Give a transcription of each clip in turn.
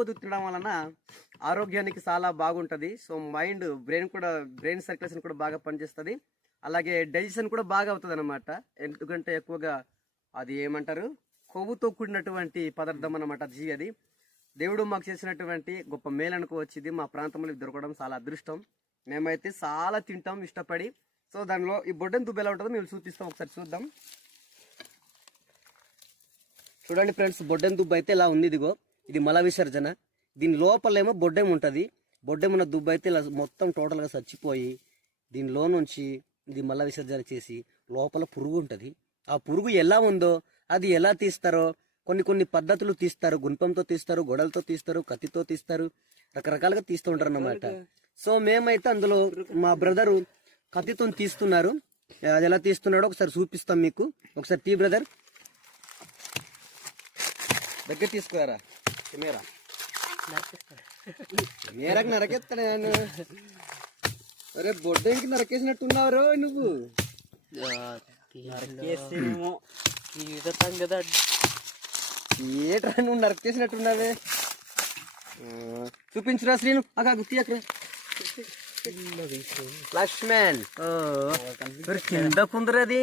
పొద్దు తినడం వలన ఆరోగ్యానికి చాలా బాగుంటుంది. సో బ్రెయిన్ సర్క్యులేషన్ కూడా బాగా పనిచేస్తుంది. అలాగే డైజెషన్ కూడా బాగా అవుతుంది అనమాట. ఎందుకంటే ఎక్కువగా అది ఏమంటారు, కొవ్వుతో కూడినటువంటి పదార్థం అనమాట అది. దేవుడు మాకు చేసినటువంటి గొప్ప మేలు అనుకోవచ్చు. ఇది మా ప్రాంతంలో దొరకడం చాలా అదృష్టం. మేమైతే చాలా తింటాం ఇష్టపడి. సో దానిలో ఈ బొడ్డెం దుబ్బ ఎలా ఉంటుందో మేము చూపిస్తాం, ఒకసారి చూద్దాం. చూడండి ఫ్రెండ్స్, బొడ్డెం దుబ్బ అయితే ఇలా ఉంది. ఇదిగో ఇది మల విసర్జన. దీని లోపలేమో బొడ్డెం ఉంటుంది. బొడ్డెం ఉన్న దుబ్బ అయితే ఇలా మొత్తం టోటల్గా చచ్చిపోయి దీనిలో నుంచి ఇది మల విసర్జన చేసి లోపల పురుగు ఉంటుంది. ఆ పురుగు ఎలా ఉందో అది ఎలా తీస్తారో కొన్ని పద్ధతులు తీస్తారు. గుణపంతో తీస్తారు, గొడలతో తీస్తారు, కత్తితో తీస్తారు, రకరకాలుగా తీస్తూ ఉంటారు అన్నమాట. సో మేమైతే అందులో మా బ్రదరు కత్తితో తీస్తున్నారు. అది ఎలా తీస్తున్నాడో ఒకసారి చూపిస్తాం మీకు. ఒకసారి తీ బ్రదర్, దగ్గర తీసుకురా కెమెరా. కెమెరాకి నరకెత్తాడు నేను. అరే బొడ్డెంకి నరకేసినట్టున్నావు నువ్వు. ఏట్రా నువ్వు నరకేసినట్టున్నావే. చూపించురా శ్రీను. తీయకరా లక్ష్మణ్. కింద కుందరది.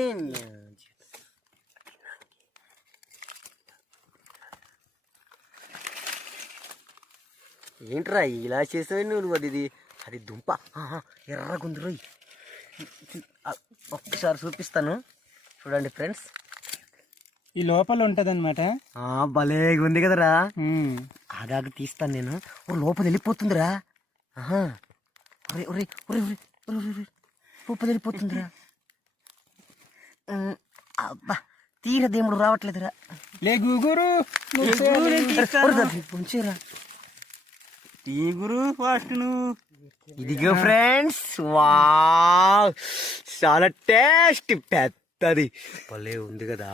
ఏంట్రా ఇలా చేసావు నువ్వు? అది దుంప ఎర్ర గుందురు. ఒక్కసారి చూపిస్తాను చూడండి ఫ్రెండ్స్. ఈ లోపల ఉంటది అనమాట. భలే ఉంది కదరా. ఆగాగా తీస్తాను నేను. లోపల వెళ్ళిపోతుందిరా. లోపల వెళ్ళిపోతుందిరా. అబ్బా తీరదేముడు రావట్లేదురా. లే గురు ఉంచేరా. గురు ఫాస్ట్ నువ్వు. ఇదిగో ఫ్రెండ్స్, వావ్ చాలా టేస్ట్ పెద్దది. భలే ఉంది కదా.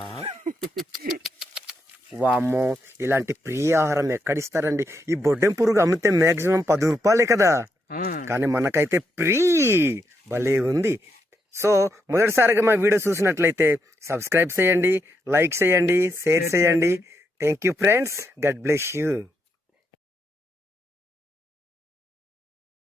వామ్మో, ఇలాంటి ప్రియ ఆహారం ఎక్కడిస్తారండి? ఈ బొడ్డెం పురుగు అమ్మితే మాక్సిమం 10 రూపాయలే కదా, కానీ మనకైతే ఫ్రీ. భలే ఉంది. సో మొదటిసారిగా మా వీడియో చూసినట్లయితే సబ్స్క్రైబ్ చేయండి, లైక్ చేయండి, షేర్ చేయండి. Thank you friends. God bless you.